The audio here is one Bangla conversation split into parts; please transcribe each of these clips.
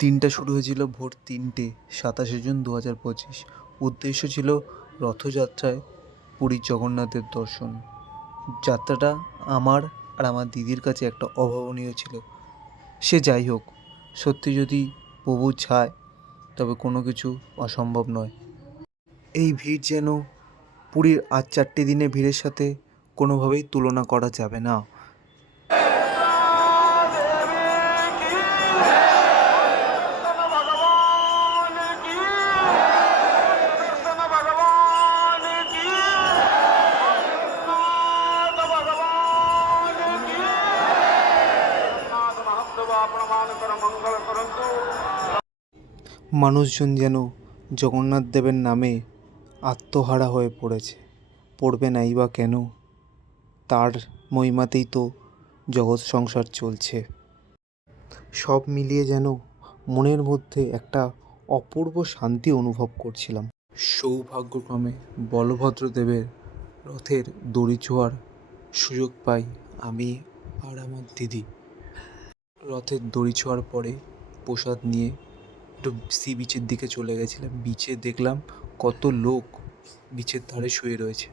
দিনটা শুরু হয়েছিল ভোর ৩টে, ২৭শে জুন ২০২৫। উদ্দেশ্য ছিল রথযাত্রায় পুরীর জগন্নাথের দর্শন। যাত্রাটা আমার আর আমার দিদির কাছে একটা অভাবনীয় ছিল। সে যাই হোক, সত্যি যদি প্রভু চায় তবে কোনো কিছু অসম্ভব নয়। এই ভিড় যেন পুরীর আজ ৪টে দিনের ভিড়ের সাথে কোনোভাবেই তুলনা করা যাবে না। মানুষজন যেন জগন্নাথ দেবের নামে আত্মহারা হয়ে পড়বে নাই বা কেন? তার মহিমাতেই তো জগৎ সংসার চলছে। সব মিলিয়ে যেন মনের মধ্যে একটা অপূর্ব শান্তি অনুভব করছিলাম। সৌভাগ্যক্রমে বলভদ্রদেবের রথের দড়ি ছোঁয়ার সুযোগ পাই আমি আর আমার দিদি। রথের দড়ি ছোঁয়ার পরে প্রসাদ নিয়ে একটু সি বিচের দিকে চলে গেছিলাম। বিচে দেখলাম কত লোক বিচের ধারে শুয়ে রয়েছে।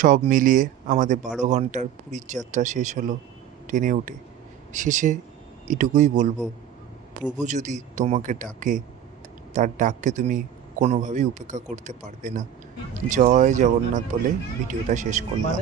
সব মিলিয়ে আমাদের ১২ ঘন্টার পুরীর যাত্রা শেষ হলো ট্রেনে উঠে। শেষে এটুকুই বলবো, প্রভু যদি তোমাকে ডাকে, তার ডাককে তুমি কোনোভাবেই উপেক্ষা করতে পারবে না। জয় জগন্নাথ বলে ভিডিওটা শেষ করলাম।